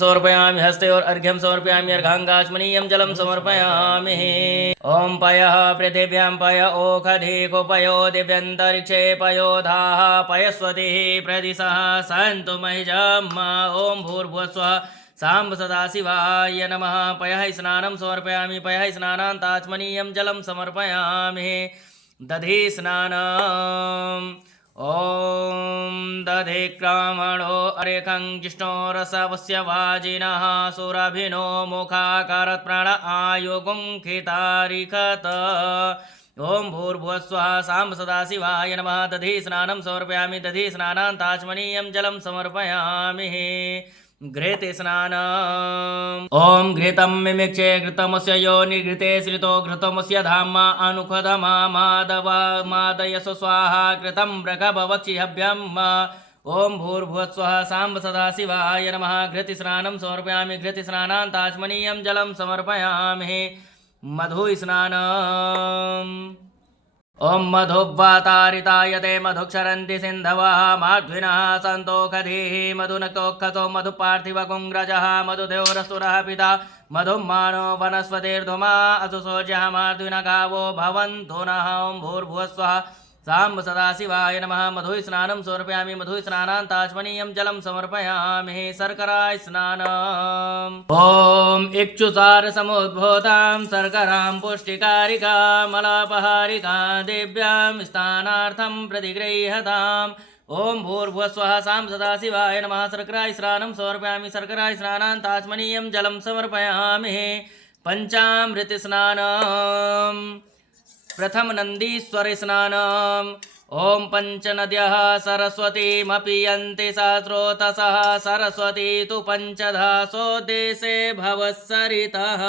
समर्पयामि हस्ते और अर्घ्यं समर्पयामि अर्घाङ्गाचमनीयं जलं समर्पयामि। ॐ पयः पृथिव्यां पय ओखधिकोपयो दिव्यन्तरिक्षे पयोधाः पयस्वतिः प्रदिशः सन्तु महिजम्। ॐ भूर्भुवस्वः साम्ब सदाशिवाय नमः। पयः स्नानं समर्पयामि पयः स्नानान्ताचमनीयं जलं समर्पयामि। दधि स्नानम्। ॐ दधिक्रामणो अरेखं जिष्णो रसवस्य वाजिनः सुरभिनो मुखाकारत् प्राण आयुगुं खितारिखत। ॐ भूर्भुवस्वः साम्ब सदाशिवाय नमः। दधि स्नानं समर्पयामि दधि स्नानान्ताचमनीयं जलं समर्पयामि। घृते स्नानम्। ॐ घृतं मिमिक्षे घृतमस्य योनिघृते श्रितो घृतमस्य धाम्मा अनुखदमा मादयस स्वाहा कृतं मृगभवक्षिहव्यम्। ॐ भूर्भुवस्वः साम्ब सदाशिवाय नमः। घृतिस्नानं समर्पयामि घृतिस्नानान्ताचमनीयं जलं समर्पयामि। मधु स्नानम्। ॐ मधुवातारितायते मधुक्षरन्ति सिन्धवः माध्विनः सन्तोषधीः मधुनक्तोक्षसो मधुपार्थिवकुङ्ग्रजः मधुदेवरसुरः पिता मधुमानो वनस्पतिर्धुमा असुसोज्यः माध्विनगावो भवन्तु नः। ॐ भूर्भुवस्वः साम्ब सदाशिवाय नमः। मधुस्नानं समर्पयामि मधुस्नानान्ताचमनीयं जलं समर्पयामि। शर्करा स्नानम्। ॐ इक्षुसारसमुद्भूतां शर्करां पुष्टिकारिकामलापहारिकां दिव्यां स्थानार्थं प्रतिगृह्यताम्। ॐ भूर्भुवस्वः साम्ब सदाशिवाय नमः। शर्करा स्नानं समर्पयामि शर्करा स्नानान्ताचमनीयं जलं समर्पयामि। पञ्चामृत स्नानम्। प्रथम नंदीश्वर स्नानम्। ॐ पञ्चनद्यः सरस्वतीमपीयन्ति सहस्रोतसः सरस्वती तु पञ्चधा सोदेशे भवत्सरितः।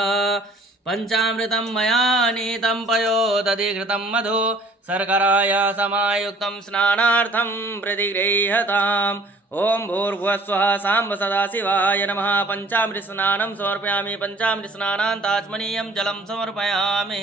पञ्चामृतं मया नीतं पयोदधिघृतं मधु शर्कराया समायुक्तं स्नानार्थं प्रतिगृह्यताम्। ॐ भूर्भुवस्वः साम्ब सदाशिवाय नमः। पञ्चामृत स्नानं समर्पयामि पञ्चामृत स्नानान्ताचमनीयं जलं समर्पयामि।